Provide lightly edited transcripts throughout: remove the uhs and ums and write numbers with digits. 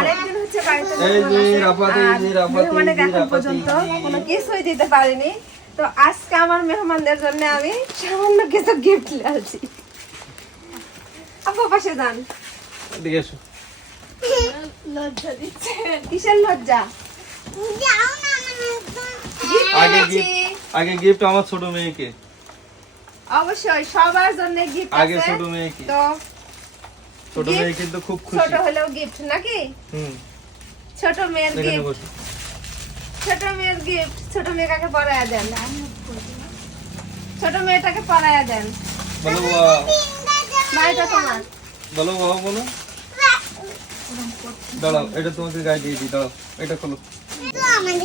অনেকদিন হচ্ছে বাড়িতে মেহমানের এখন পর্যন্ত কোনো কিছুই দিতে পারিনি। তো আজকে আমার মেহমানদের জন্য আমি সামান্য কিছু গিফট নিয়ে আসি। আপু পাশে যান। এদিকে এসো। লজ্জা দিচ্ছে। কিসের লজ্জা? আগে গিফট আমার ছোট মেয়েকে। অবশ্যই সবার জন্য গিফট আছে। আগে ছোট মেয়েকে। তো ছোট মেয়ে কিন্তু খুব খুশি। ছোট হলেও গিফট নাকি? ছোট মেয়ের গিফট। ছোট মেয়ের গিফট। ছোট মেয়েটাকে পরায়া দেন। ছোট মেয়েটাকে পরায়া দেন। বলো ভাইটা তোমার। বলো বাবা বলো। দাঁড়াও এটা তোমাকে গায়ে দিয়ে দিই, দাঁড়াও এটা খোলো।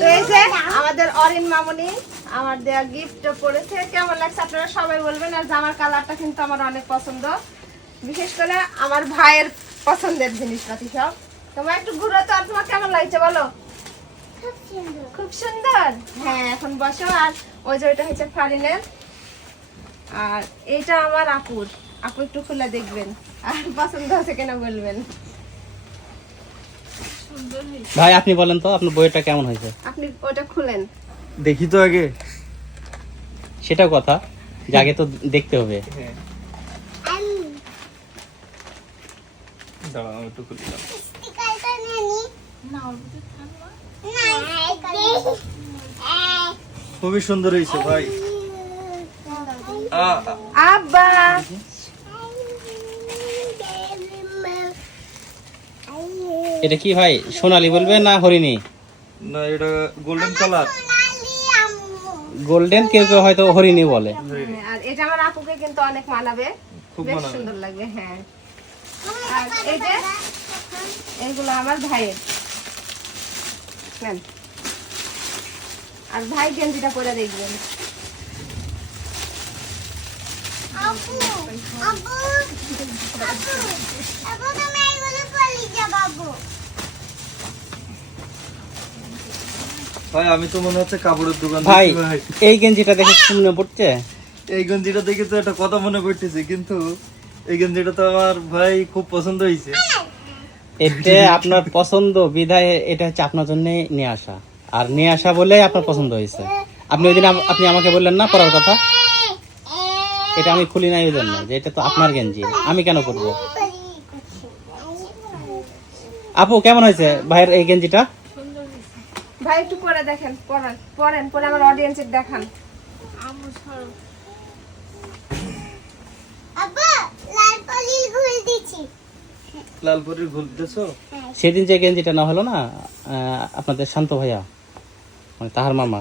তো এই যে আমাদের অরিন মামুনি আমার দেয়া গিফট করেছে। কেমন লাগছে আপনারা সবাই বলবেন। আর জামার কালারটা কিন্তু আমার অনেক পছন্দ, বিশেষ করে আমার ভাইয়ের পছন্দের জিনিসপাতি সব। তোমার একটু ঘুরো তো। আর তোমার কেমন লাগছে বলো? খুব সুন্দর। হ্যাঁ এখন বসো। আর ওই যে ওইটা হচ্ছে ফারিনের, আর এইটা আমার আপুর। আপু একটু খুলে দেখবেন আর পছন্দ আছে কিনা বলবেন। ভাই আপনি বলেন তো আপনার বইটা কেমন হয়েছে? আপনি ওটা খুলেন। দেখি তো আগে। সেটা কথা যে আগে তো দেখতে হবে। দাঁড়াও আমি একটু খুলে দিলাম। খুবই সুন্দর হয়েছে ভাই। আব্বা এটা কি ভাই সোনালী বলবে না হরিণী? না এটা গোল্ডেন কালার। গোল্ডেন, কেউ কেউ হয়তো হরিণী বলে। আর এটা আমার আপুকে কিন্তু অনেক মানাবে, খুব বেশ মানাবে। সুন্দর লাগবে। হ্যাঁ আর এই যে এইগুলো আমার ভাইয়ের। নেন। আর ভাই গেঞ্জিটা পরে দেখবেন। ভাই আমি তো মনে হচ্ছে কাপড়ের দোকান ভাই দেখছি ভাই। এই গেঞ্জিটা দেখে কি মনে পড়ছে? এই গঞ্জিটা দেখে তো একটা কথা মনে পড়তেছে, কিন্তু এই গঞ্জিটা তো আমার ভাই খুব পছন্দ হয়েছে। এটা আপনার পছন্দ বিধায় এটা হচ্ছে আপনার জন্য নিয়ে আসা, আর নিয়ে আসা বলে আপনার পছন্দ হয়েছে। আপনি ওই দিন আপনি আমাকে বললেন না পরার কথা, এটা আমি খুলি নাই ওই জন্য যে এটা তো আপনার গেঞ্জি, আমি কেন করবো। আপু কেমন হয়েছে ভাইয়ের এই গেঞ্জিটা? ভাই একটু পরে দেখেন, পরেন পরেন, পরে আমার অডিয়েন্সের দেখান। লালপুরের ঘুরতেছো? সেদিন যে গেঞ্জিটা না হলো না আপনাদের শান্ত ভাইয়া মানে তাহার মামা,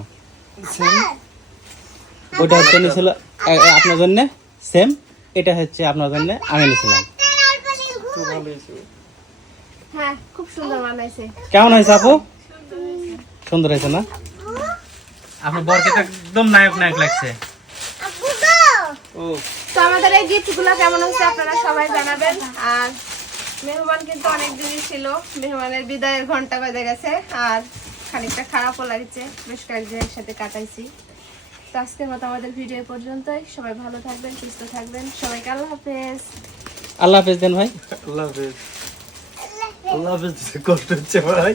ওটা হচ্ছে নিয়েছিল আপনার জন্য সেম, এটা হচ্ছে আপনার জন্য আমি নিয়েছিলাম। খুব ভালো হয়েছে। হ্যাঁ খুব সুন্দর বানাইছে। কেমন হয়েছে আপু? সুন্দর হয়েছে না? আপনার বরকে তো একদম নায়ক নায়ক লাগছে। ও তো আমাদের এই গিফট গুলো কেমন হচ্ছে আপনারা সবাই জানাবেন। আর মেহমান কিন্তু অনেক দিনই ছিল, মেহমানের বিদায়ের ঘন্টা বেজে গেছে। আর খানিকটা খারাপও লাগছে, বেশ কয়েকদিন একসাথে কাটাইছি। তো আজকের মতো আমাদের ভিডিও পর্যন্তই। সবাই ভালো থাকবেন, সুস্থ থাকবেন। সবাইকে আল্লাহ হাফেজ। আল্লাহ হাফেজ দেন ভাই। আল্লাহ হাফেজ। আল্লাহ হাফেজ। কষ্ট হচ্ছে ভাই।